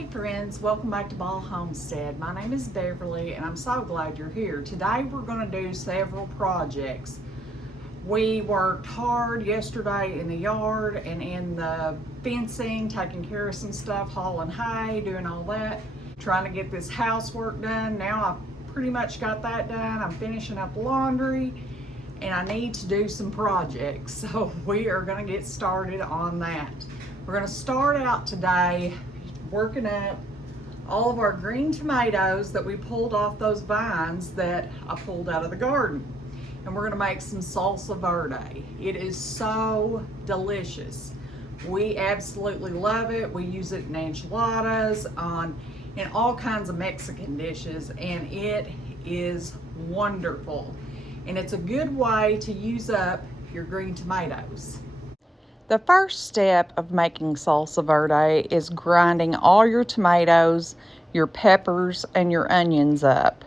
Hey friends, welcome back to Ball Homestead. My name is Beverly and I'm so glad you're here. Today we're going to do several projects. We worked hard yesterday in the yard and in the fencing, taking care of some stuff, hauling hay, doing all that, trying to get this housework done. Now I've pretty much got that done. I'm finishing up laundry and I need to do some projects. So we are going to get started on that. We're going to start out today working up all of our green tomatoes that we pulled off those vines that I pulled out of the garden. And we're gonna make some salsa verde. It is so delicious. We absolutely love it. We use it in enchiladas, in all kinds of Mexican dishes, and it is wonderful. And it's a good way to use up your green tomatoes. The first step of making salsa verde is grinding all your tomatoes, your peppers, and your onions up.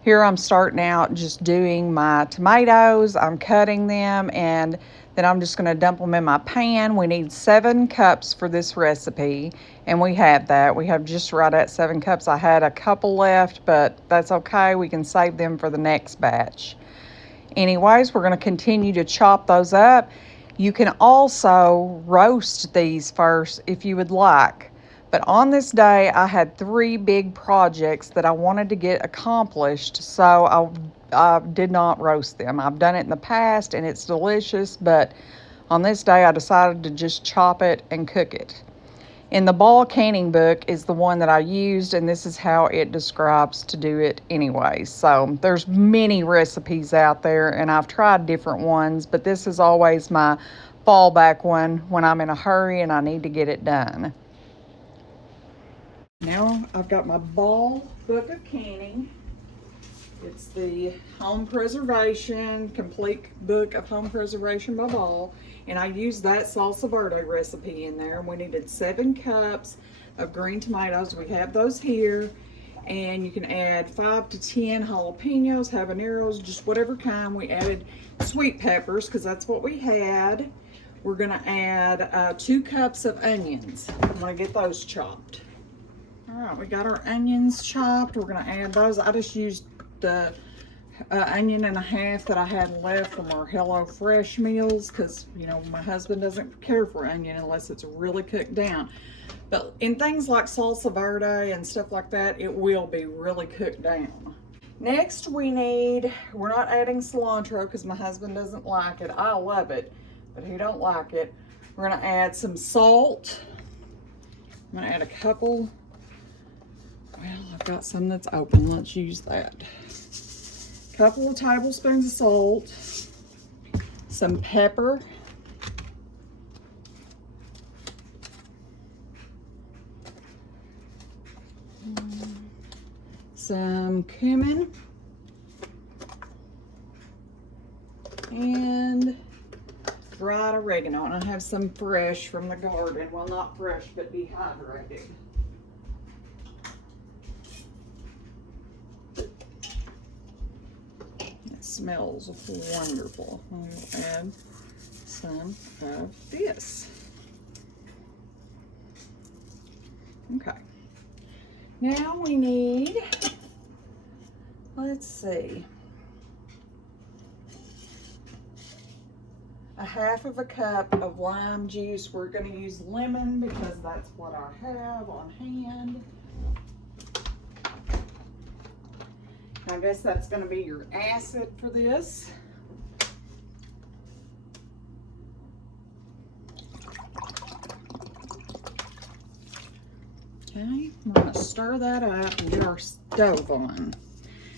Here I'm starting out just doing my tomatoes. I'm cutting them and then I'm just going to dump them in my pan. We need 7 cups for this recipe, and we have that. We have just right at 7 cups. I had a couple left, but that's okay. We can save them for the next batch. Anyways, we're going to continue to chop those up. You can also roast these first if you would like. But on this day, I had 3 big projects that I wanted to get accomplished, so I did not roast them. I've done it in the past and it's delicious, but on this day I decided to just chop it and cook it. In the Ball canning book is the one that I used, and this is how it describes to do it anyway. So there's many recipes out there, and I've tried different ones, but this is always my fallback one when I'm in a hurry and I need to get it done. Now I've got my Ball book of canning. It's the Home Preservation, Complete Book of Home Preservation by Ball. And I used that salsa verde recipe in there. We needed 7 cups of green tomatoes. We have those here. And you can add 5 to 10 jalapenos, habaneros, just whatever kind. We added sweet peppers because that's what we had. We're gonna add 2 cups of onions. I'm gonna get those chopped. All right, we got our onions chopped. We're gonna add those. I just used the onion and a half that I had left from our Hello Fresh meals because, you know, my husband doesn't care for onion unless it's really cooked down. But in things like salsa verde and stuff like that, it will be really cooked down. Next we're not adding cilantro because my husband doesn't like it. I love it, but he don't like it. We're gonna add some salt. I'm gonna add a couple. Well, I've got some that's open. Let's use that. Couple of tablespoons of salt, some pepper, some cumin, and dried oregano. And I have some fresh from the garden. Well, not fresh, but dehydrated. Smells wonderful. I'll add some of this. Okay. Now we need, let's see, a half of a cup of lime juice. We're going to use lemon because that's what I have on hand. I guess that's going to be your acid for this. Okay, we're going to stir that up and get our stove on,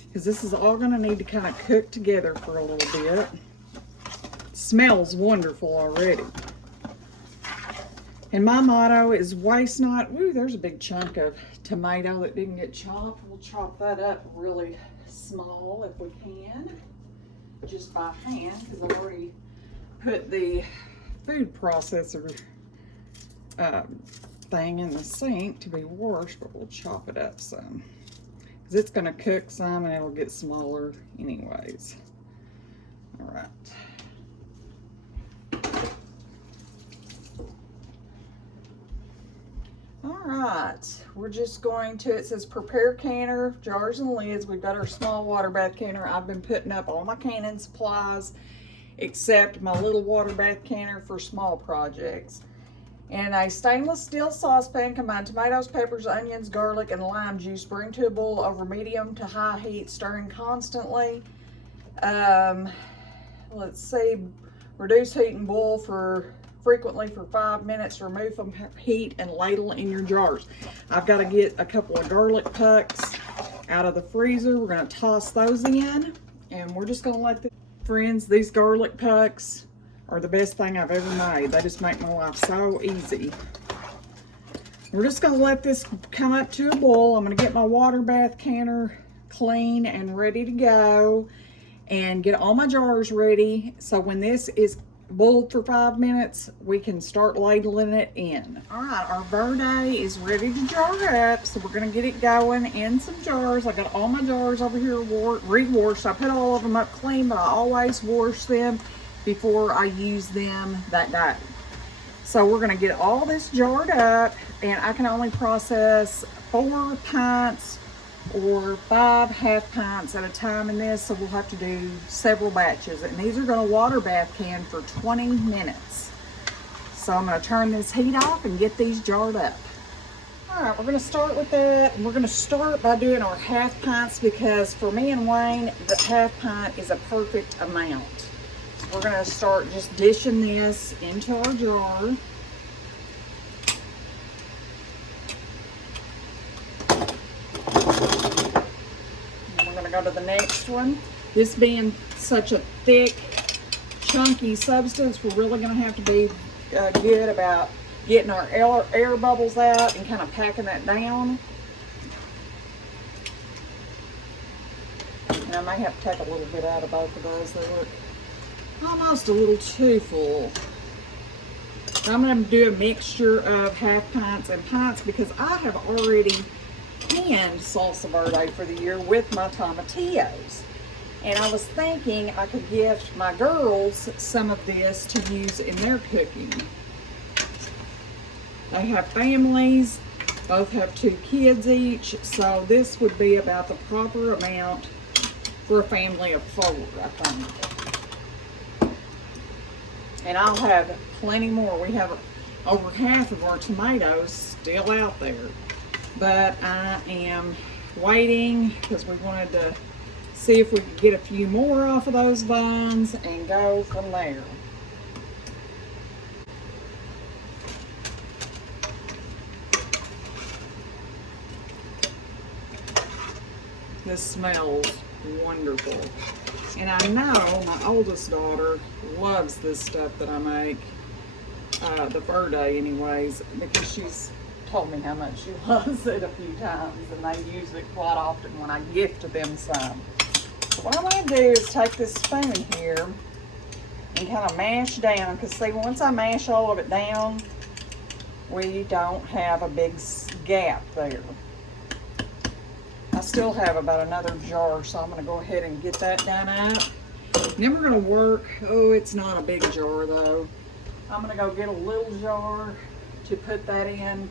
because this is all going to need to kind of cook together for a little bit. It smells wonderful already. And my motto is waste not. Ooh, there's a big chunk of tomato that didn't get chopped. We'll chop that up really small if we can, just by hand, because I've already put the food processor thing in the sink to be washed, but we'll chop it up some because it's going to cook some and it'll get smaller anyways. All right. All right, we're just going to, it says prepare canner, jars and lids. We've got our small water bath canner. I've been putting up all my canning supplies except my little water bath canner for small projects. In a stainless steel saucepan, combine tomatoes, peppers, onions, garlic, and lime juice. Bring to a boil over medium to high heat, stirring constantly. Let's see, reduce heat and boil frequently for 5 minutes. Remove from heat and ladle in your jars. I've got to get a couple of garlic pucks out of the freezer. We're going to toss those in, and we're just going to let them. Friends, these garlic pucks are the best thing I've ever made. They just make my life so easy. We're just going to let this come up to a boil. I'm going to get my water bath canner clean and ready to go and get all my jars ready. So when this is boiled for 5 minutes, we can start ladling it in. All right, our verde is ready to jar up, so we're gonna get it going in some jars. I got all my jars over here re-washed. I put all of them up clean, but I always wash them before I use them that day. So we're gonna get all this jarred up, and I can only process 4 pints or 5 half pints at a time in this, so we'll have to do several batches. And these are going to water bath can for 20 minutes. So I'm going to turn this heat off and get these jarred up. All right, we're going to start with that. And we're going to start by doing our half pints, because for me and Wayne, the half pint is a perfect amount. So we're going to start just dishing this into our jar. Go to the next one. This being such a thick, chunky substance, we're really going to have to be good about getting our air bubbles out and kind of packing that down. And I may have to take a little bit out of both of those. They look almost a little too full. I'm going to do a mixture of half pints and pints, because I have already canned salsa verde for the year with my tomatillos, and I was thinking I could gift my girls some of this to use in their cooking. They have families, both have 2 kids each, so this would be about the proper amount for a family of 4, I think. And I'll have plenty more. We have over half of our tomatoes still out there. But I am waiting because we wanted to see if we could get a few more off of those vines and go from there. This smells wonderful. And I know my oldest daughter loves this stuff that I make, the verde anyways, because she's told me how much she loves it a few times, and they use it quite often when I gift them some. So what I'm going to do is take this spoon here and kind of mash down, because see, once I mash all of it down, we don't have a big gap there. I still have about another jar, so I'm going to go ahead and get that done out. And then we're going to work, oh, it's not a big jar though. I'm going to go get a little jar to put that in.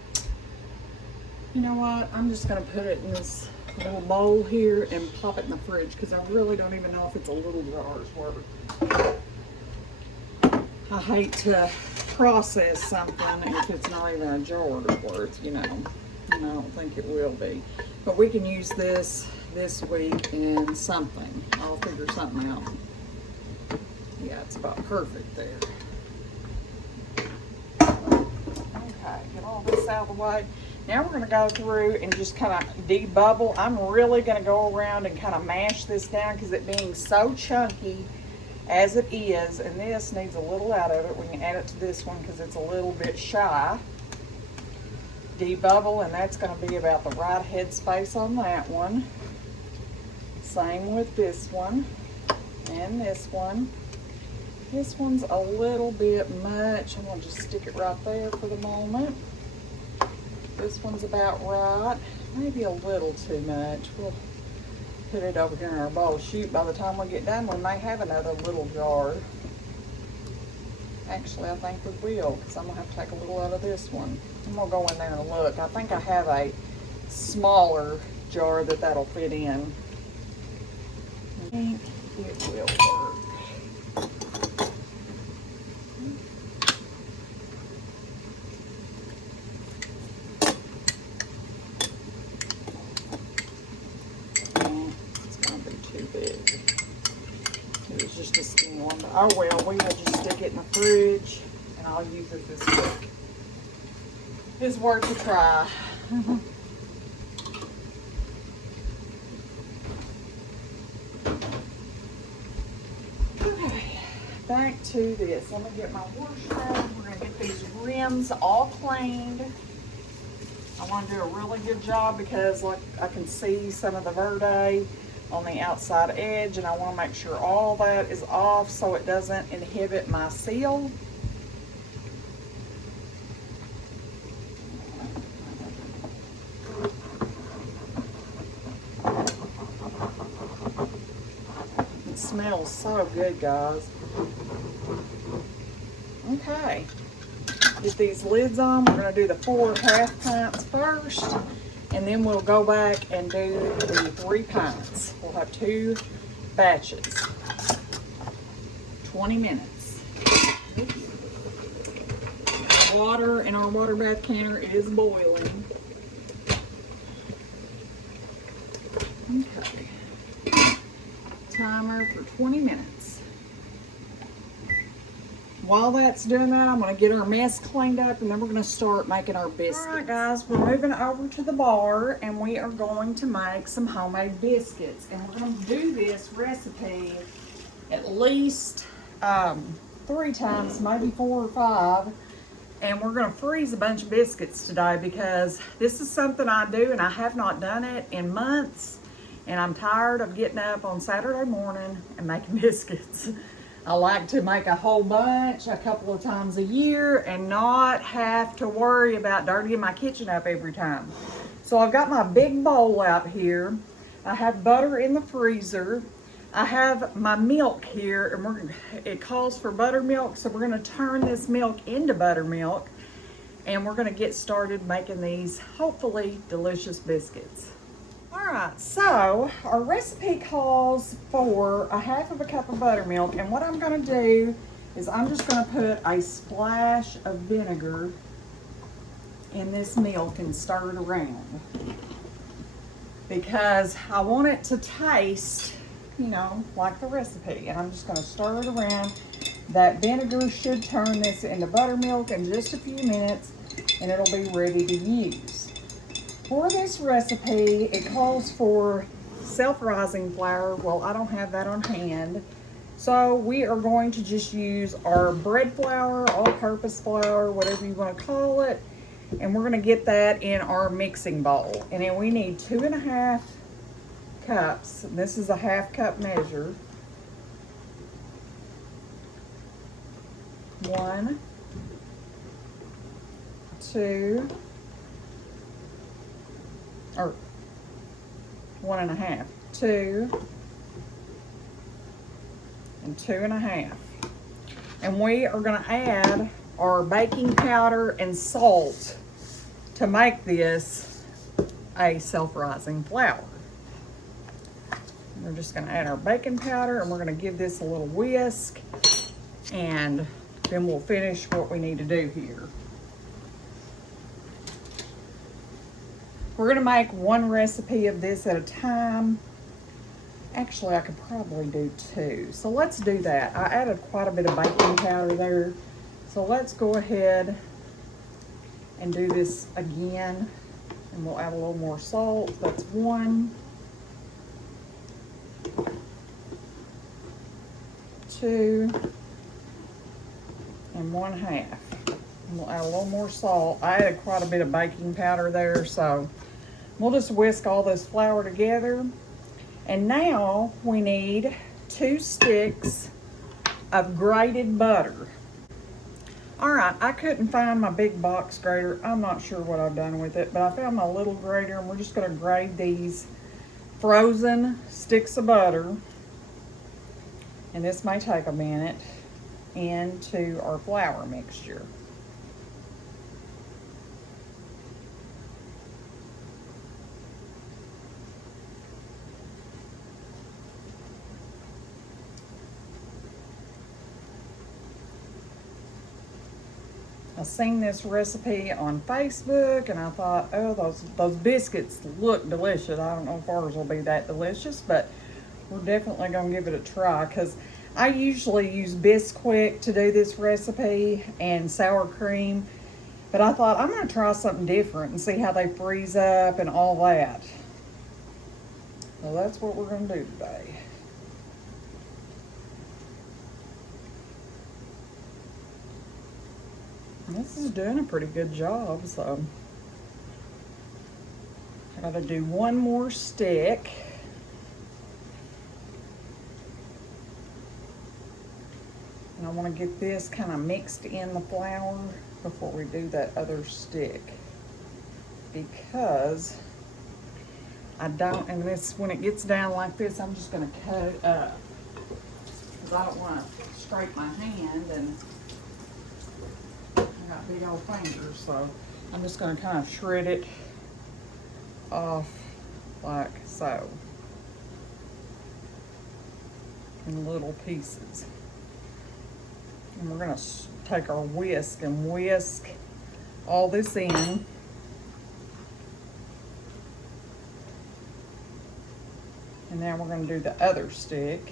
You know what, I'm just going to put it in this little bowl here and pop it in the fridge, because I really don't even know if it's a little jar's worth. I hate to process something if it's not even a jar's worth, you know. And I don't think it will be. But we can use this week in something. I'll figure something out. Yeah, it's about perfect there. Okay, get all this out of the way. Now we're going to go through and just kind of debubble. I'm really going to go around and kind of mash this down, because it being so chunky as it is, and this needs a little out of it. We can add it to this one because it's a little bit shy. Debubble, and that's going to be about the right headspace on that one. Same with this one and this one. This one's a little bit much. I'm going to just stick it right there for the moment. This one's about right, maybe a little too much. We'll put it over here in our bowl. Shoot, by the time we get done, we may have another little jar. Actually, I think we will, because I'm going to have to take a little out of this one. I'm going to go in there and look. I think I have a smaller jar that'll fit in. I think it will work. It's going to be too big. It was just a skinny one, but oh well, we will just stick it in the fridge and I'll use it this week. It's worth a try. Okay, back to this. Let me get my wash rag. We're gonna get these rims all cleaned. I want to do a really good job because like I can see some of the verde on the outside edge, and I want to make sure all that is off so it doesn't inhibit my seal. It smells so good, guys. Okay, get these lids on. We're going to do the 4 half pints first, and then we'll go back and do the 3 pints. We'll have 2 batches. 20 minutes. Water in our water bath canner is boiling. Okay. Timer for 20 minutes. While that's doing that, I'm going to get our mess cleaned up, and then we're going to start making our biscuits. All right, guys, we're moving over to the bar, and we are going to make some homemade biscuits. And we're going to do this recipe at least 3 times, maybe 4 or 5. And we're going to freeze a bunch of biscuits today because this is something I do, and I have not done it in months. And I'm tired of getting up on Saturday morning and making biscuits. I like to make a whole bunch a couple of times a year and not have to worry about dirtying my kitchen up every time. So I've got my big bowl out here. I have butter in the freezer. I have my milk here, and it calls for buttermilk, so we're going to turn this milk into buttermilk, and we're going to get started making these hopefully delicious biscuits. Alright, so our recipe calls for a half of a cup of buttermilk, and what I'm going to do is I'm just going to put a splash of vinegar in this milk and stir it around because I want it to taste, you know, like the recipe. And I'm just going to stir it around. That vinegar should turn this into buttermilk in just a few minutes, and it'll be ready to use. For this recipe, it calls for self-rising flour. Well, I don't have that on hand. So we are going to just use our bread flour, all-purpose flour, whatever you want to call it. And we're going to get that in our mixing bowl. And then we need 2.5 cups. And this is a half cup measure. 1, 2, or 1.5, 2, and 2.5. And we are going to add our baking powder and salt to make this a self-rising flour. We're just going to add our baking powder, and we're going to give this a little whisk, and then we'll finish what we need to do here. We're going to make 1 recipe of this at a time. Actually, I could probably do 2. So let's do that. I added quite a bit of baking powder there. So let's go ahead and do this again. And we'll add a little more salt. That's 1, 2, and 1/2. And we'll add a little more salt. I added quite a bit of baking powder there, so we'll just whisk all this flour together. And now we need 2 sticks of grated butter. All right, I couldn't find my big box grater. I'm not sure what I've done with it, but I found my little grater, and we're just going to grate these frozen sticks of butter. And this may take a minute. into our flour mixture. I seen this recipe on Facebook and I thought, oh, those biscuits look delicious. I don't know if ours will be that delicious, but we're definitely gonna give it a try because I usually use Biscuit to do this recipe and sour cream, but I thought I'm gonna try something different and see how they freeze up and all that. So that's what we're gonna do today. This is doing a pretty good job, so I gotta do one more stick. And I want to get this kind of mixed in the flour before we do that other stick. Because I don't, and this, when it gets down like this, I'm just gonna cut it up. Because I don't want to scrape my hand and I got big old fingers, so I'm just gonna kind of shred it off like so in little pieces. And we're gonna take our whisk and whisk all this in. And now we're gonna do the other stick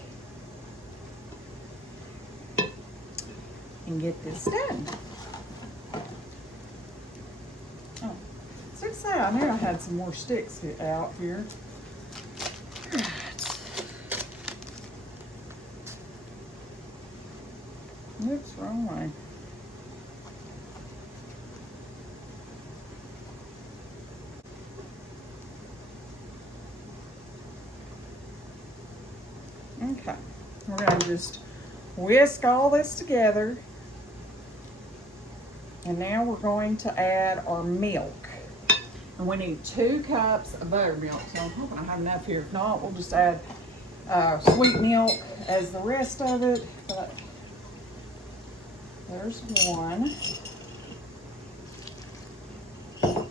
and get this done. Oh, so to say, I knew I had some more sticks out here. All right. Oops, wrong way. Okay, we're going to just whisk all this together. And now we're going to add our milk. And we need 2 cups of buttermilk. So I'm hoping I have enough here. If not, we'll just add sweet milk as the rest of it. But there's 1. I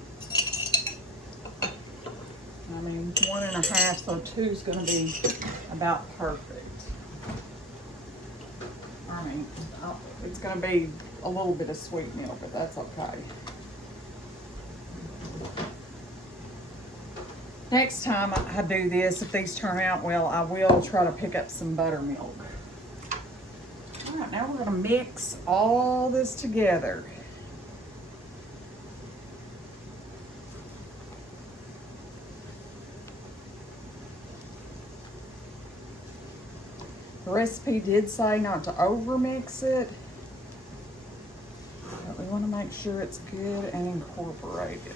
mean, 1.5, so 2 is going to be about perfect. I mean, it's going to be a little bit of sweet milk, but that's okay. Next time I do this, if these turn out well, I will try to pick up some buttermilk. All right, now we're going to mix all this together. The recipe did say not to over mix it, but we want to make sure it's good and incorporated.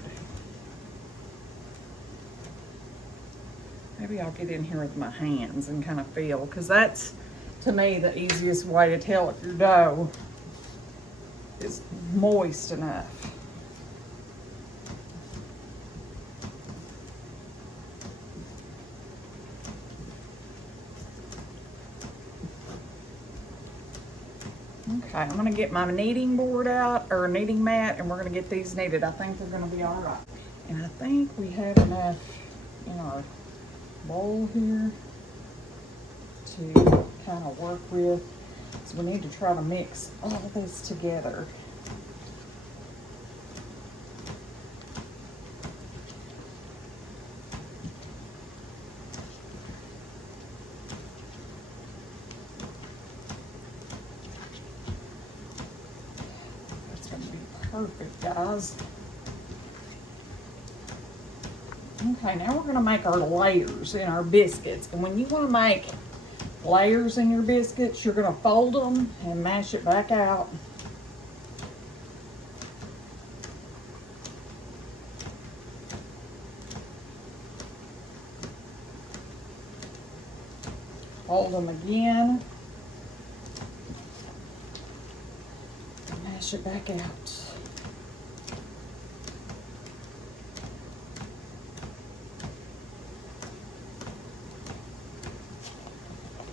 Maybe I'll get in here with my hands and kind of feel, because that's, to me, the easiest way to tell if your dough is moist enough. Okay, I'm gonna get my kneading board out, or kneading mat, and we're gonna get these kneaded. I think they're gonna be all right. And I think we have enough in our bowl here to kind of work with. So we need to try to mix all of this together. Perfect, guys. Okay, now we're going to make our layers in our biscuits. And when you want to make layers in your biscuits, you're going to fold them and mash it back out. Fold them again. And mash it back out.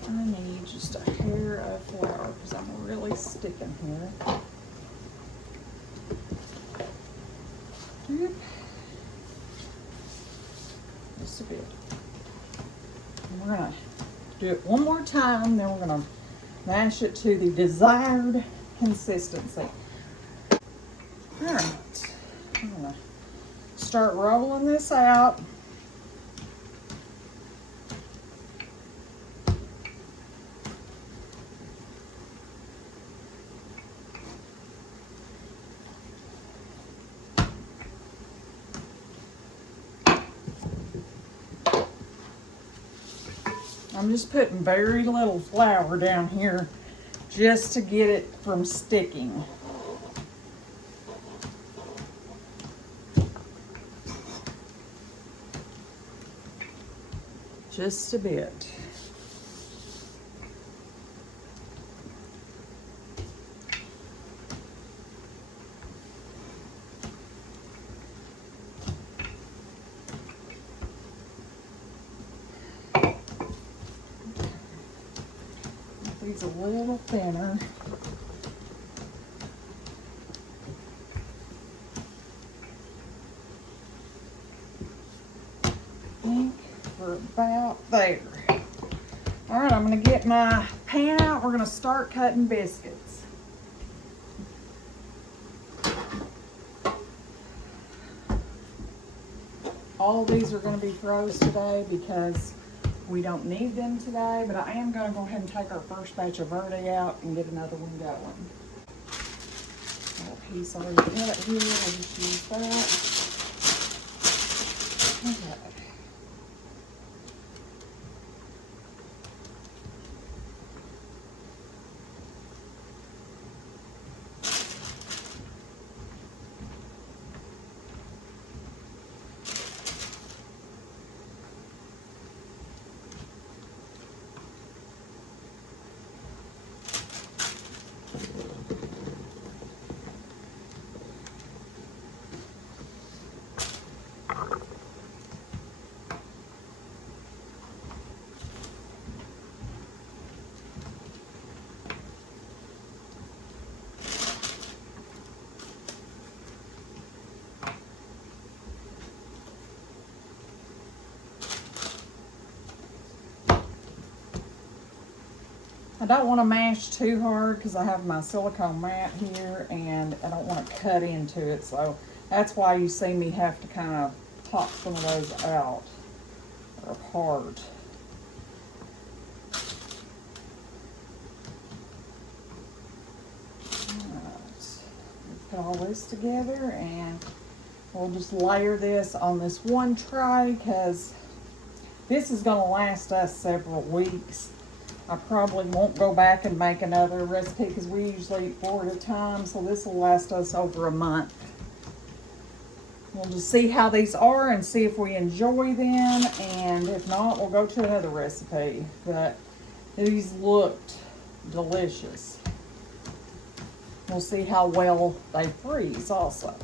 I need just a hair of flour because I'm really sticking here. Yep. Just a bit. And we're gonna do it one more time, then we're gonna mash it to the desired consistency. All right, I'm gonna start rolling this out. I'm just putting very little flour down here just to get it from sticking. Just a bit. These a little thinner. I think we're about there. All right, I'm gonna get my pan out. We're gonna start cutting biscuits. All these are gonna be throws today because we don't need them today, but I am going to go ahead and take our first batch of verde out and get another one going. Got a piece already cut here. We'll just use that. Okay. I don't want to mash too hard because I have my silicone mat here and I don't want to cut into it, so that's why you see me have to kind of pop some of those out or apart. Alright, put all this together and we'll just layer this on this one tray because this is going to last us several weeks. I probably won't go back and make another recipe because we usually eat 4 at a time, so this will last us over a month. We'll just see how these are and see if we enjoy them, and if not, we'll go to another recipe. But these looked delicious. We'll see how well they freeze also.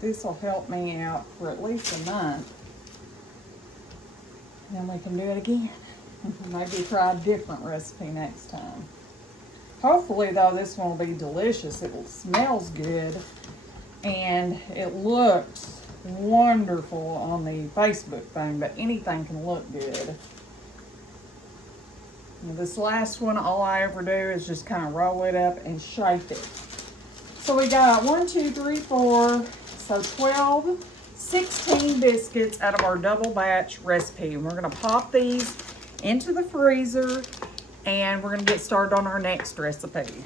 This will help me out for at least a month. Then we can do it again. Maybe try a different recipe next time. Hopefully though, this one will be delicious. It smells good and it looks wonderful on the Facebook thing, but anything can look good. Now this last one, all I ever do is just kind of roll it up and shape it. So we got 1, 2, 3, 4, so 12, 16 biscuits out of our double batch recipe. And we're gonna pop these into the freezer and we're gonna get started on our next recipe.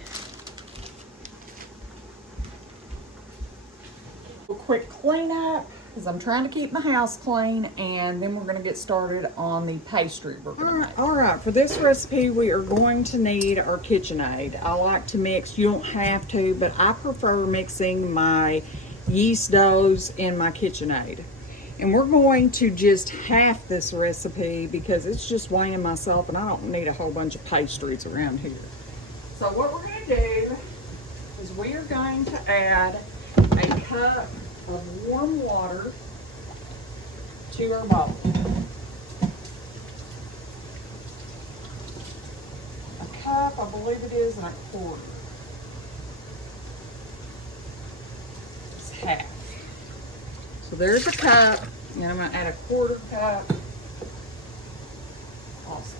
A quick cleanup because I'm trying to keep my house clean, and then we're gonna get started on the pastry we're gonna make. All right, for this recipe, we are going to need our KitchenAid. I like to mix, you don't have to, but I prefer mixing my yeast doughs in my KitchenAid. And we're going to just half this recipe because it's just weighing myself and I don't need a whole bunch of pastries around here. So what we're gonna do is we are going to add a cup of warm water to our bowl. A cup, I believe it is, and a quarter. It's half. So there's a cup, and I'm going to add a quarter cup also.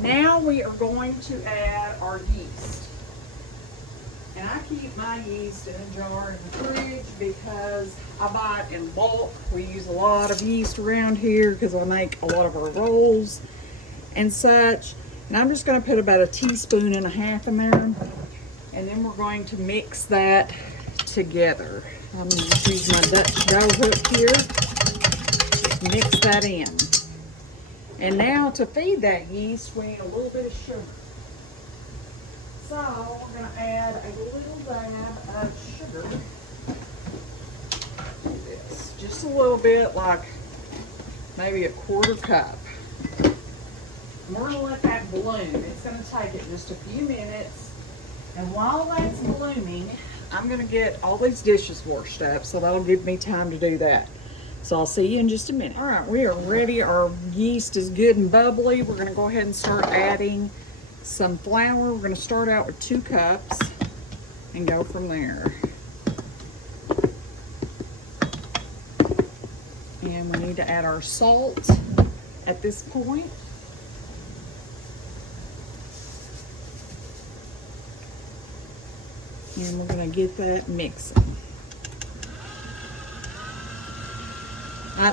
Now we are going to add our yeast. And I keep my yeast in a jar in the fridge because I buy it in bulk. We use a lot of yeast around here because I make a lot of our rolls and such. And I'm just going to put about 1.5 teaspoons in there. And then we're going to mix that together. I'm going to just use my Dutch dough hook here. Mix that in. And now to feed that yeast, we need a little bit of sugar. So we're going to add a little dab of sugar. This, just a little bit, like maybe a quarter cup. And we're going to let that bloom. It's going to take it just a few minutes. And while that's blooming, I'm going to get all these dishes washed up, so that'll give me time to do that. So I'll see you in just a minute. All right, we are ready. Our yeast is good and bubbly. We're going to go ahead and start adding some flour. We're going to start out with 2 cups and go from there. And we need to add our salt at this point. And we're going to get that mixing.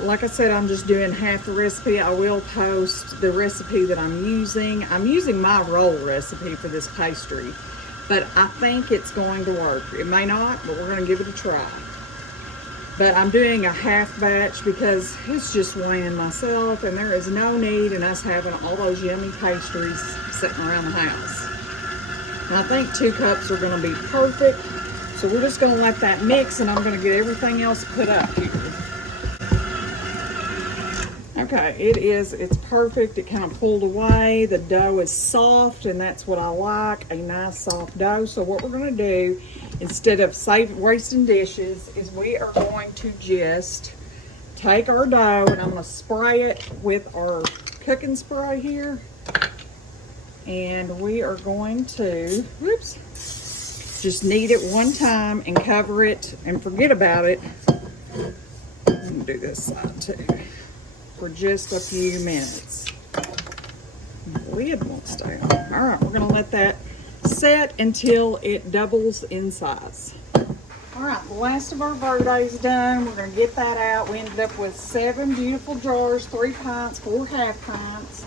Like I said, I'm just doing half the recipe. I will post the recipe that I'm using. I'm using my roll recipe for this pastry, but I think it's going to work. It may not, but we're going to give it a try. But I'm doing a half batch because it's just weighing myself, and there is no need in us having all those yummy pastries sitting around the house. And I think 2 cups are going to be perfect. So we're just going to let that mix, and I'm going to get everything else put up here. Okay, it's perfect. It kind of pulled away. The dough is soft, and that's what I like, a nice soft dough. So what we're going to do, instead of wasting dishes, is we are going to just take our dough, and I'm going to spray it with our cooking spray here. And we are going to, just knead it one time and cover it and forget about it. I'm going to do this side too. For just a few minutes. The lid won't stay on. All right, we're going to let that set until it doubles in size. All right, the last of our verde is done. We're going to get that out. We ended up with 7 beautiful jars, 3 pints, 4 half pints.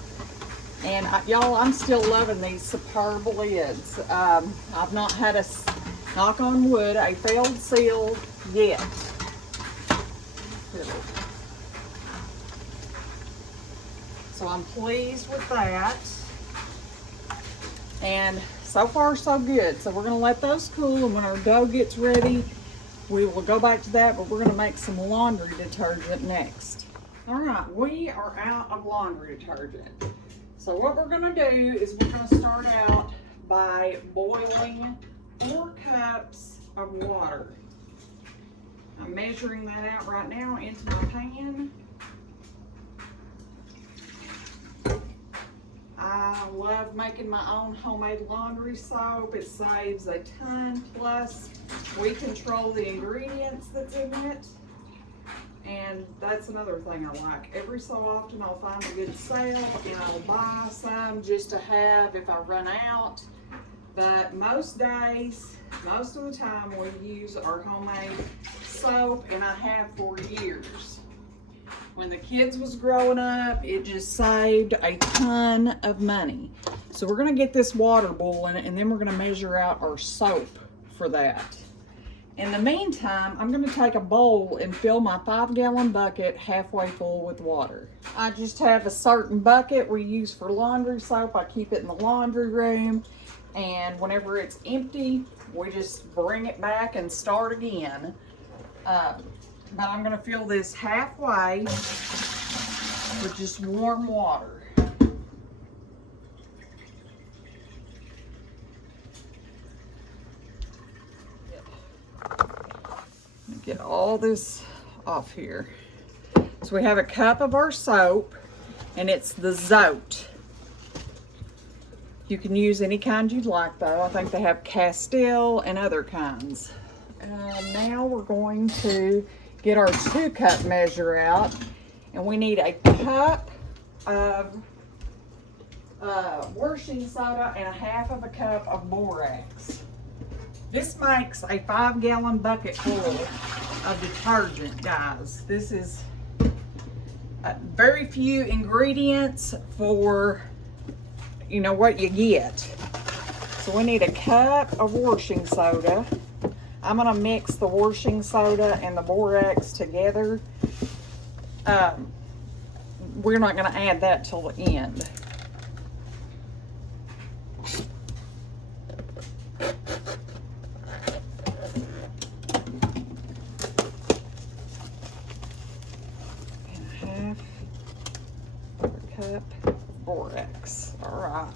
And y'all, I'm still loving these superb lids. I've not had a, knock on wood, a failed seal yet. So I'm pleased with that. And so far so good. So we're going to let those cool, and when our dough gets ready, we will go back to that, but we're going to make some laundry detergent next. All right, we are out of laundry detergent. So what we're going to do is we're going to start out by boiling 4 cups of water. I'm measuring that out right now into my pan. I love making my own homemade laundry soap. It saves a ton, plus we control the ingredients that's in it. And that's another thing I like. Every so often I'll find a good sale and I'll buy some just to have if I run out. But most days, most of the time, we use our homemade soap, and I have for years. When the kids was growing up, it just saved a ton of money. So we're gonna get this water boiling, and then we're gonna measure out our soap for that. In the meantime, I'm gonna take a bowl and fill my 5-gallon bucket halfway full with water. I just have a certain bucket we use for laundry soap. I keep it in the laundry room, and whenever it's empty, we just bring it back and start again. But I'm gonna fill this halfway with just warm water. get all this off here. So we have a cup of our soap, and it's the Zote. You can use any kind you'd like though. I think they have Castile and other kinds. Now we're going to get our 2-cup measure out, and we need a cup of washing soda and a half of a cup of borax. This makes a 5-gallon bucket full of detergent, guys. This is very few ingredients for, you know, what you get. So we need a cup of washing soda. I'm gonna mix the washing soda and the borax together. We're not gonna add that till the end. Cup borax. All right,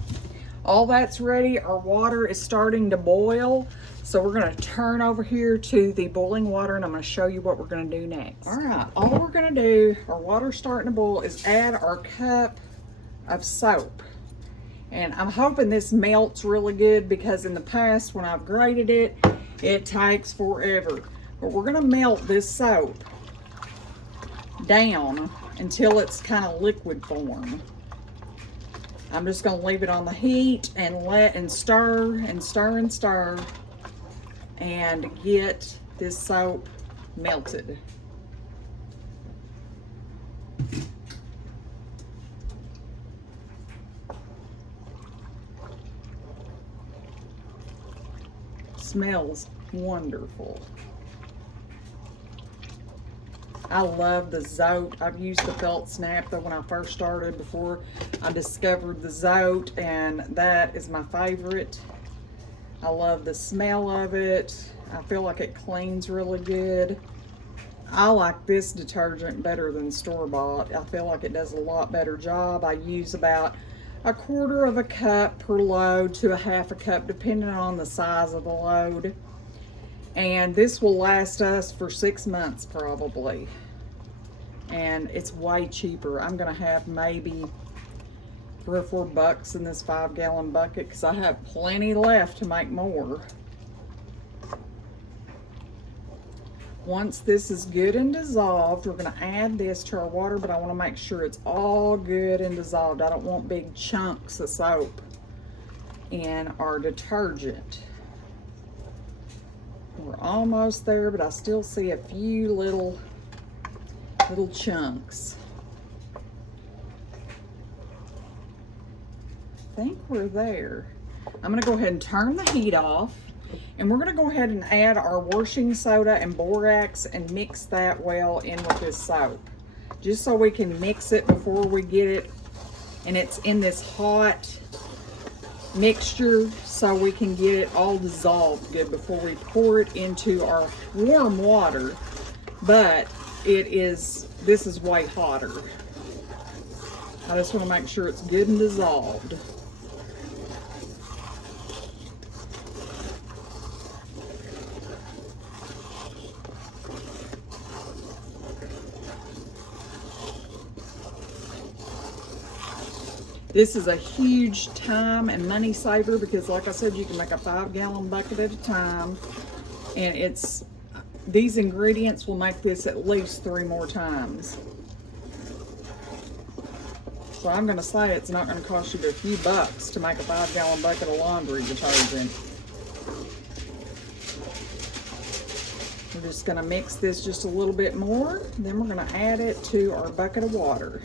all that's ready. Our water is starting to boil, so we're going to turn over here to the boiling water, and I'm going to show you what we're going to do next. All right, all we're going to do, our water's starting to boil, is add our cup of soap. And I'm hoping this melts really good, because in the past when I've grated it, it takes forever. But we're going to melt this soap down until it's kind of liquid form. I'm just going to leave it on the heat and stir and stir and stir and get this soap melted. Smells wonderful. I love the Zote. I've used the felt snap though when I first started, before I discovered the Zote, and that is my favorite. I love the smell of it. I feel like it cleans really good. I like this detergent better than store-bought. I feel like it does a lot better job. I use about 1/4 cup per load to 1/2 cup, depending on the size of the load. And this will last us for 6 months probably. And it's way cheaper. I'm gonna have maybe $3 or $4 in this 5-gallon bucket, because I have plenty left to make more. Once this is good and dissolved, we're gonna add this to our water, but I wanna make sure it's all good and dissolved. I don't want big chunks of soap in our detergent. We're almost there, but I still see a few little chunks. I think we're there. I'm gonna go ahead and turn the heat off, and we're gonna go ahead and add our washing soda and borax and mix that well in with this soap, just so we can mix it before we get it, and it's in this hot mixture, so we can get it all dissolved good before we pour it into our warm water. But this is way hotter. I just want to make sure it's good and dissolved. This is a huge time and money saver, because like I said, you can make a 5-gallon bucket at a time, and these ingredients will make this at least 3 more times. So I'm gonna say it's not gonna cost you but a few bucks to make a 5-gallon bucket of laundry detergent. We're just gonna mix this just a little bit more, then we're gonna add it to our bucket of water.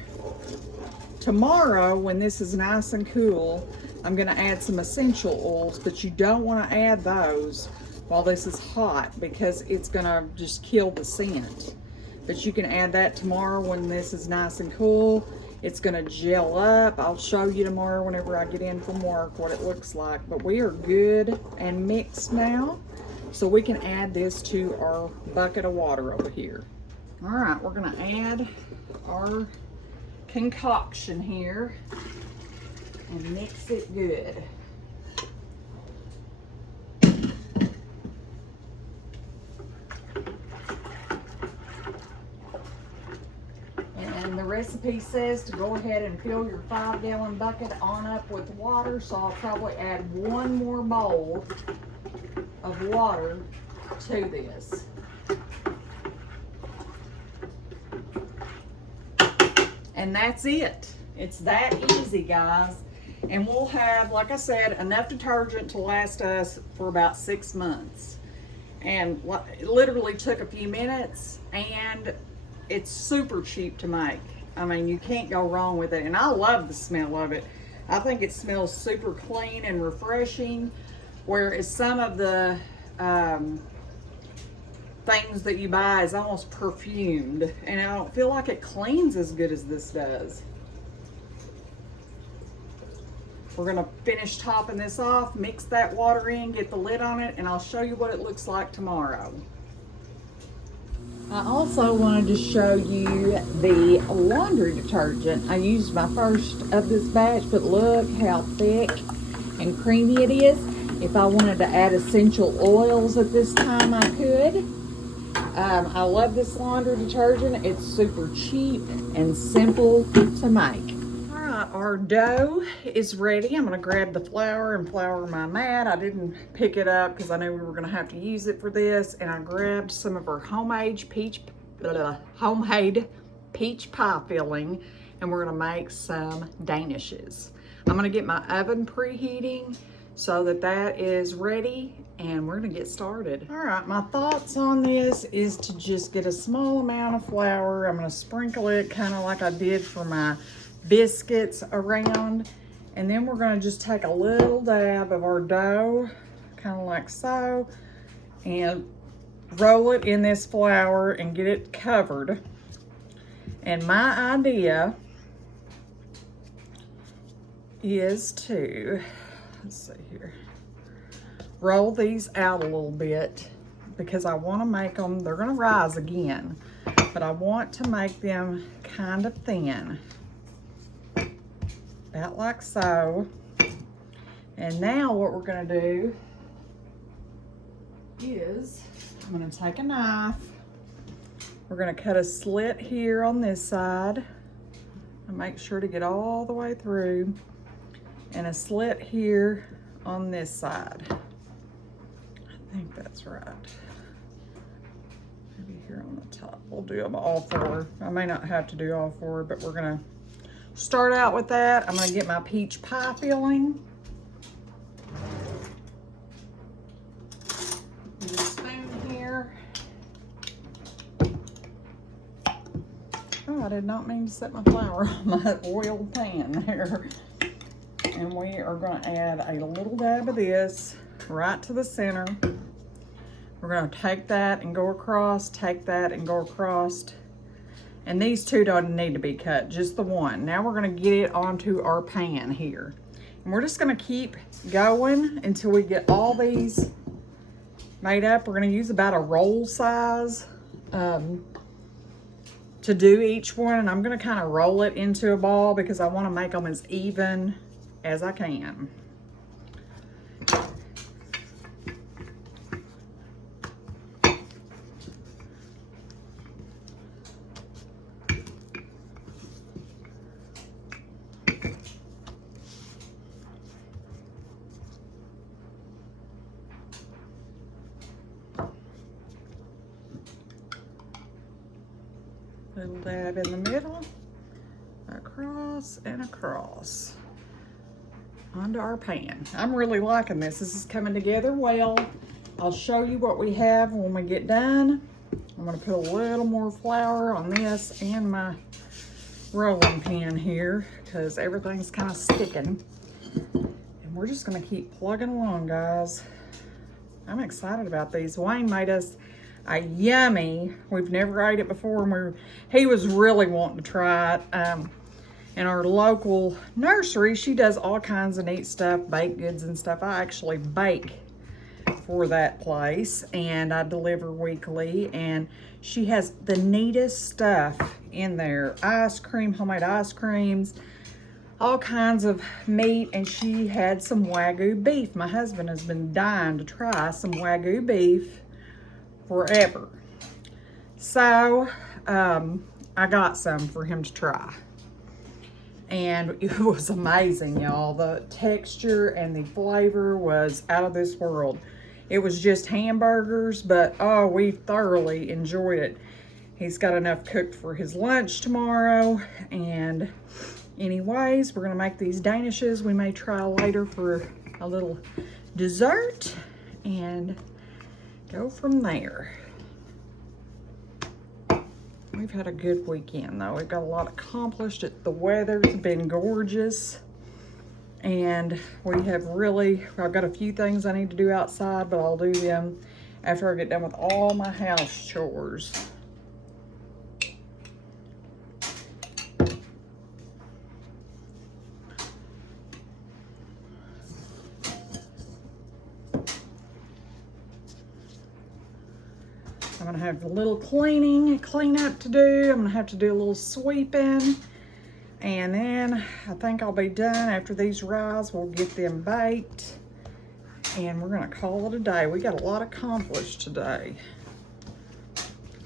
Tomorrow, when this is nice and cool, I'm gonna add some essential oils, but you don't wanna add those while this is hot, because it's gonna just kill the scent. But you can add that tomorrow when this is nice and cool. It's gonna gel up. I'll show you tomorrow whenever I get in from work what it looks like. But we are good and mixed now, so we can add this to our bucket of water over here. All right, we're gonna add our concoction here and mix it good. the recipe says to go ahead and fill your 5-gallon bucket on up with water, so I'll probably add one more bowl of water to this. And that's it. It's that easy, guys. And we'll have, like I said, enough detergent to last us for about 6 months. And it literally took a few minutes, and it's super cheap to make. I mean, you can't go wrong with it. And I love the smell of it. I think it smells super clean and refreshing, whereas some of the things that you buy is almost perfumed, and I don't feel like it cleans as good as this does. We're gonna finish topping this off, mix that water in, get the lid on it, and I'll show you what it looks like tomorrow. I also wanted to show you the laundry detergent. I used my first of this batch, but look how thick and creamy it is. If I wanted to add essential oils at this time, I could. I love this laundry detergent. It's super cheap and simple to make. Our dough is ready. I'm going to grab the flour and flour my mat. I didn't pick it up because I knew we were going to have to use it for this. And I grabbed some of our homemade peach pie filling, and we're going to make some danishes. I'm going to get my oven preheating so that is ready, and we're going to get started. All right, my thoughts on this is to just get a small amount of flour. I'm going to sprinkle it kind of like I did for my biscuits around, and then we're going to just take a little dab of our dough, kind of like so, and roll it in this flour and get it covered. And my idea is to, let's see here, roll these out a little bit, because I want to make them, they're going to rise again, but I want to make them kind of thin. About like so. And now what we're going to do is I'm going to take a knife. We're going to cut a slit here on this side and make sure to get all the way through, and a slit here on this side. I think that's right. Maybe here on the top. We'll do them all four. I may not have to do all four, but we're going to start out with that. I'm going to get my peach pie filling. Get a spoon here. Oh, I did not mean to set my flour on my oiled pan there. And we are going to add a little dab of this right to the center. We're going to take that and go across, take that and go across. And these two don't need to be cut, just the one. Now we're going to get it onto our pan here. And we're just going to keep going until we get all these made up. We're going to use about a roll size to do each one. And I'm going to kind of roll it into a ball because I want to make them as even as I can. Little dab in the middle, across and across onto our pan. I'm really liking this. This is coming together well. I'll show you what we have when we get done. I'm going to put a little more flour on this and my rolling pin here because everything's kind of sticking. And we're just going to keep plugging along, guys. I'm excited about these. Wayne made us a yummy, we've never ate it before, and he was really wanting to try it. In our local nursery, she does all kinds of neat stuff, baked goods and stuff. I actually bake for that place, and I deliver weekly, and she has the neatest stuff in there. Ice cream, homemade ice creams, all kinds of meat, and she had some Wagyu beef. My husband has been dying to try some Wagyu beef forever. So I got some for him to try. And it was amazing, y'all. The texture and the flavor was out of this world. It was just hamburgers, but oh, we thoroughly enjoyed it. He's got enough cooked for his lunch tomorrow. And anyways, we're gonna make these danishes. We may try later for a little dessert and go from there. We've had a good weekend though. We've got a lot accomplished. The weather's been gorgeous. And we have really, I've got a few things I need to do outside, but I'll do them after I get done with all my house chores. I'm gonna have a little cleanup to do. I'm gonna have to do a little sweeping. And then I think I'll be done after these rise. We'll get them baked and we're gonna call it a day. We got a lot accomplished today.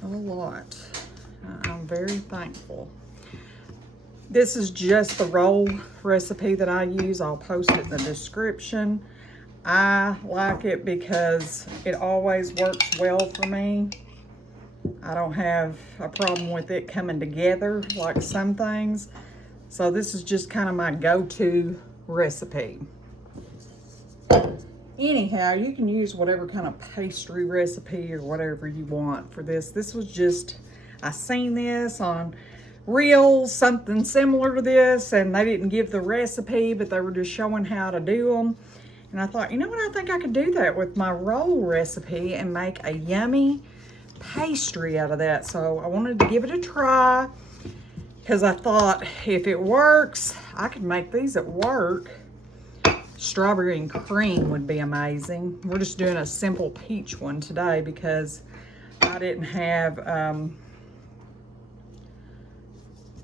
A lot. I'm very thankful. This is just the roll recipe that I use. I'll post it in the description. I like it because it always works well for me. I don't have a problem with it coming together like some things. So this is just kind of my go-to recipe. Anyhow, you can use whatever kind of pastry recipe or whatever you want for this. This was just, I seen this on Reels, something similar to this, and they didn't give the recipe, but they were just showing how to do them. And I thought, you know what, I think I could do that with my roll recipe and make a yummy pastry out of that. So I wanted to give it a try because I thought if it works, I could make these at work. Strawberry and cream would be amazing. We're just doing a simple peach one today because I didn't have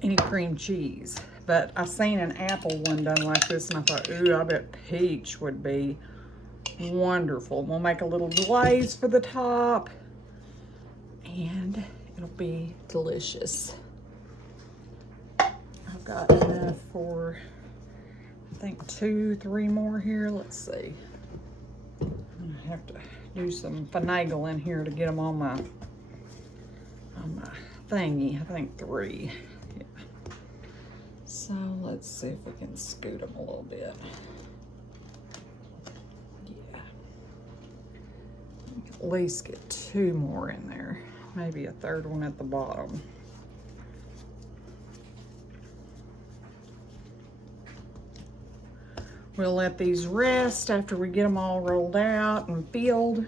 any cream cheese. But I seen an apple one done like this and I thought, ooh, I bet peach would be wonderful. We'll make a little glaze for the top and it'll be delicious. I've got enough for, I think 2-3 more here. Let's see. I have to do some finagling here to get them on my thingy. I think 3. Yeah. So let's see if we can scoot them a little bit. Yeah. At least get 2 more in there. Maybe a 3rd one at the bottom. We'll let these rest after we get them all rolled out and filled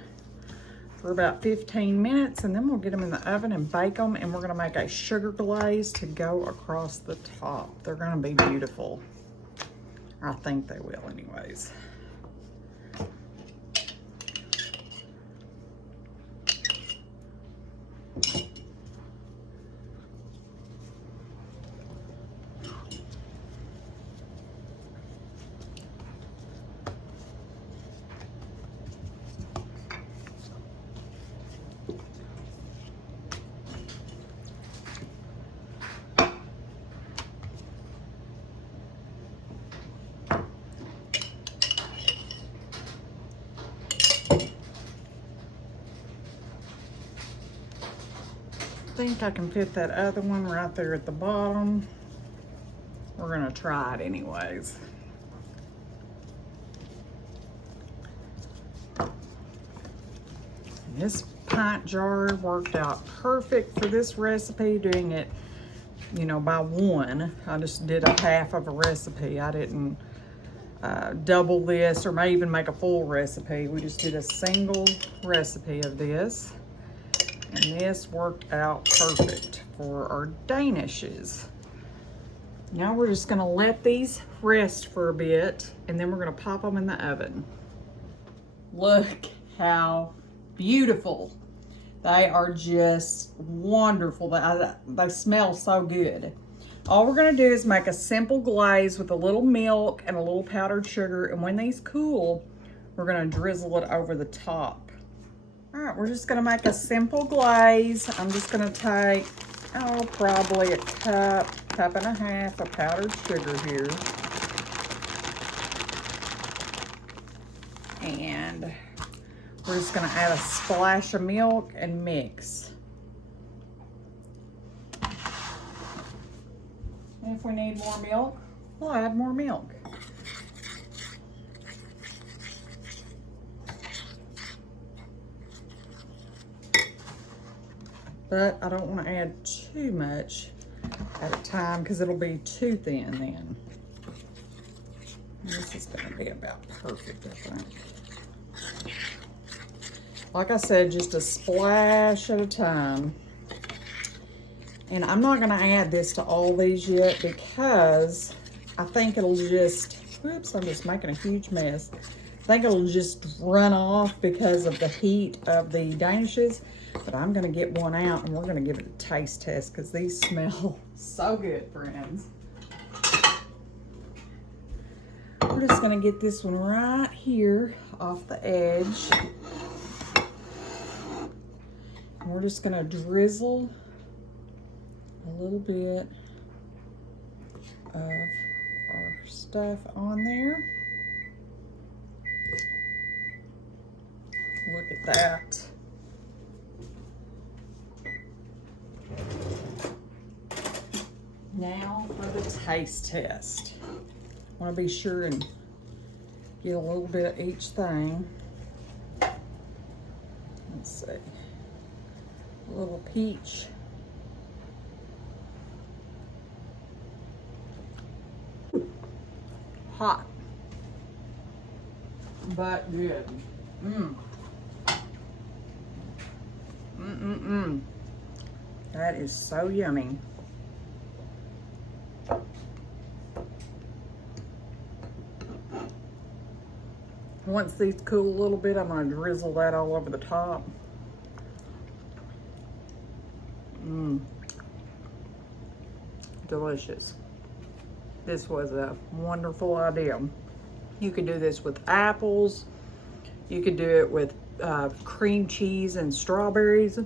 for about 15 minutes, and then we'll get them in the oven and bake them, and we're gonna make a sugar glaze to go across the top. They're gonna be beautiful. I think they will anyways. I think I can fit that other one right there at the bottom. We're gonna try it anyways. This pint jar worked out perfect for this recipe, doing it, you know, by one. I just did a half of a recipe. I didn't double this or may even make a full recipe. We just did a single recipe of this. And this worked out perfect for our danishes. Now we're just gonna let these rest for a bit and then we're gonna pop them in the oven. Look how beautiful. They are just wonderful. They smell so good. All we're gonna do is make a simple glaze with a little milk and a little powdered sugar, and when these cool, we're gonna drizzle it over the top. All right, we're just gonna make a simple glaze. I'm just gonna take oh, probably a cup and a half of powdered sugar here. And we're just gonna add a splash of milk and mix. And if we need more milk, we'll add more milk. But I don't want to add too much at a time because it'll be too thin then. This is going to be about perfect, I think. Like I said, just a splash at a time. And I'm not going to add this to all these yet because I think it'll just, whoops, I'm just making a huge mess. I think it'll just run off because of the heat of the Danishes. But I'm going to get one out and we're going to give it a taste test because these smell so good, friends. We're just going to get this one right here off the edge. And we're just going to drizzle a little bit of our stuff on there. Look at that. Now for the taste test. I want to be sure and get a little bit of each thing. Let's see. A little peach. Hot. But good. That is so yummy. Once these cool a little bit, I'm going to drizzle that all over the top. Delicious. This was a wonderful idea. You could do this with apples. You could do it with cream cheese and strawberries.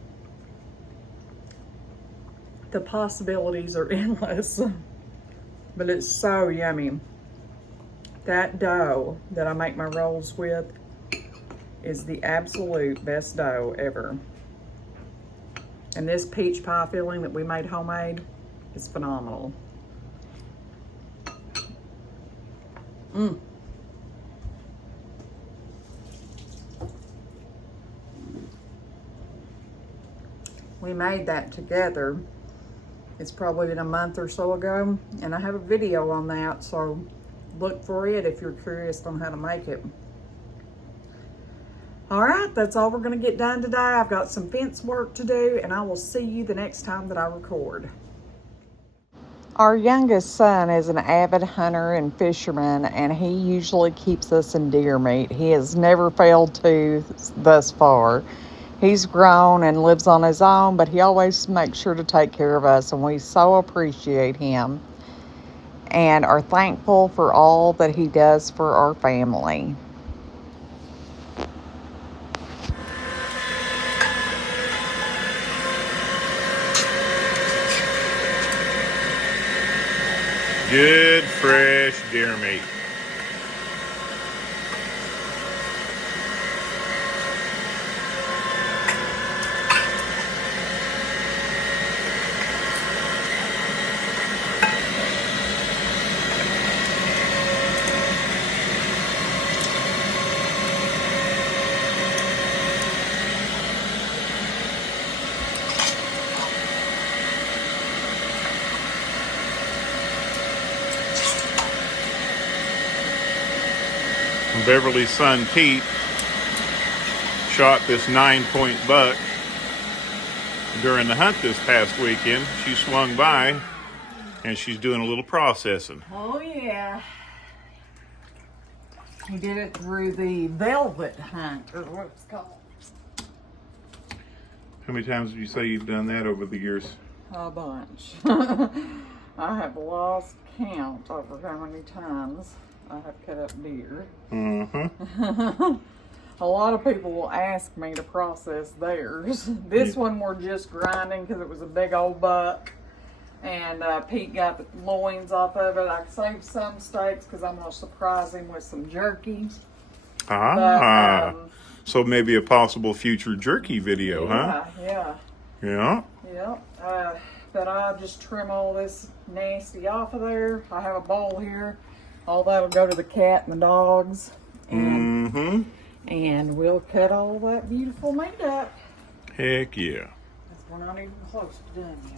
The possibilities are endless, but it's so yummy. That dough that I make my rolls with is the absolute best dough ever. And this peach pie filling that we made homemade is phenomenal. We made that together. It's probably been a month or so ago, and I have a video on that, so look for it if you're curious on how to make it. All right, that's all we're going to get done today. I've got some fence work to do, and I will see you the next time that I record. Our youngest son is an avid hunter and fisherman, and he usually keeps us in deer meat. He has never failed to thus far. He's grown and lives on his own, but he always makes sure to take care of us, and we so appreciate him and are thankful for all that he does for our family. Good, fresh deer meat. Beverly's son Pete shot this 9-point buck during the hunt this past weekend. She swung by and she's doing a little processing. Oh yeah. He did it through the velvet hunt, or what it's called. How many times would you say you've done that over the years? A bunch. I have lost count over how many times I have cut up deer. A lot of people will ask me to process theirs. This one we're just grinding because it was a big old buck. And Pete got the loins off of it. I saved some steaks because I'm going to surprise him with some jerky. So maybe a possible future jerky video, huh? Yeah. But I'll just trim all this nasty off of there. I have a bowl here. All that'll go to the cat and the dogs. And, and we'll cut all that beautiful meat up. Heck yeah. We're not even close to done yet.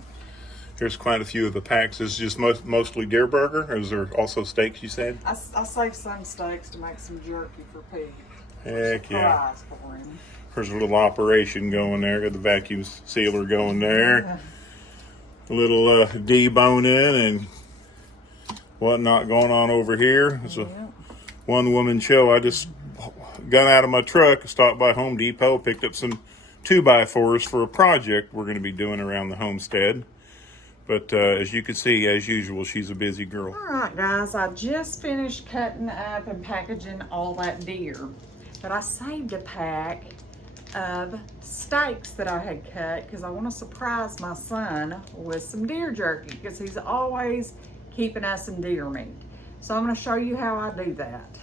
There's quite a few of the packs. Is just mostly deer burger, or is there also steaks, you said? I saved some steaks to make some jerky for Pete. Heck yeah. For him. There's a little operation going there. Got the vacuum sealer going there. A little deboning and whatnot going on over here. It's a one-woman show. I just got out of my truck, stopped by Home Depot, picked up some 2x4s for a project we're going to be doing around the homestead. But as you can see, as usual, she's a busy girl. All right, guys, I just finished cutting up and packaging all that deer. But I saved a pack of steaks that I had cut because I want to surprise my son with some deer jerky because he's always keeping us some deer meat. So I'm going to show you how I do that.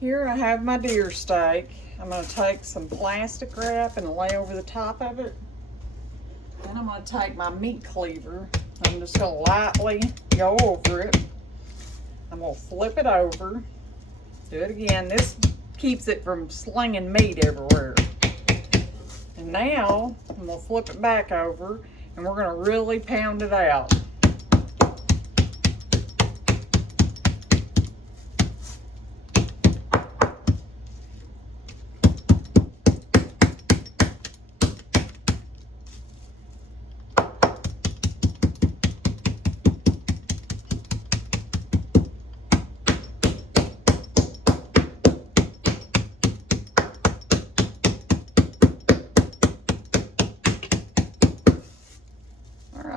Here I have my deer steak. I'm going to take some plastic wrap and lay over the top of it. Then I'm going to take my meat cleaver. I'm just going to lightly go over it. I'm going to flip it over. Do it again. This keeps it from slinging meat everywhere. And now I'm going to flip it back over and we're going to really pound it out.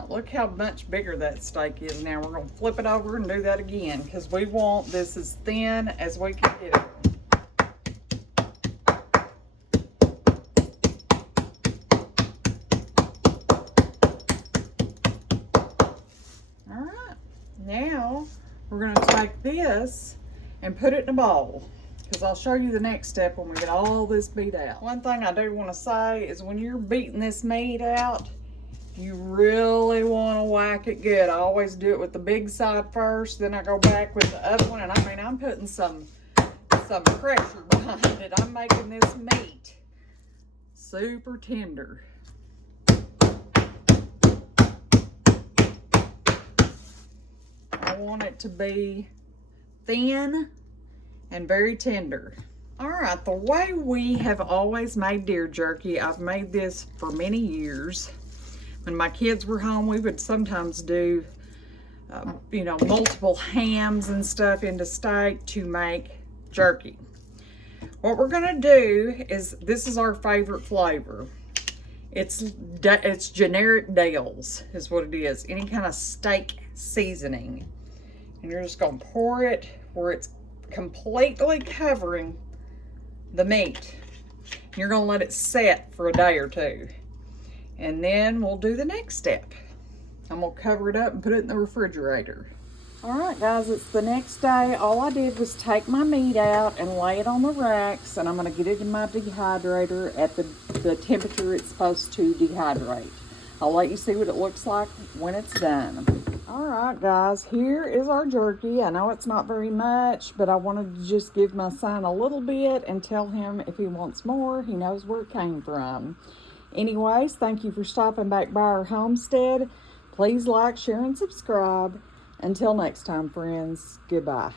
Look how much bigger that steak is now. We're going to flip it over and do that again because we want this as thin as we can get it. All right, now we're going to take this and put it in a bowl because I'll show you the next step when we get all this beat out. One thing I do want to say is when you're beating this meat out, you really want to whack it good. I always do it with the big side first, then I go back with the other one. And I mean, I'm putting some pressure behind it. I'm making this meat super tender. I want it to be thin and very tender. All right, the way we have always made deer jerky, I've made this for many years. When my kids were home, we would sometimes do, multiple hams and stuff into steak to make jerky. What we're gonna do is, this is our favorite flavor. It's generic Dale's is what it is. Any kind of steak seasoning. And you're just gonna pour it where it's completely covering the meat. You're gonna let it set for a day or two. And then we'll do the next step. I'm gonna cover it up and put it in the refrigerator. All right, guys, it's the next day. All I did was take my meat out and lay it on the racks, and I'm gonna get it in my dehydrator at the temperature it's supposed to dehydrate. I'll let you see what it looks like when it's done. All right, guys, here is our jerky. I know it's not very much, but I wanted to just give my son a little bit and tell him if he wants more, he knows where it came from. Anyways, thank you for stopping back by our homestead. Please like, share, and subscribe. Until next time, friends, goodbye.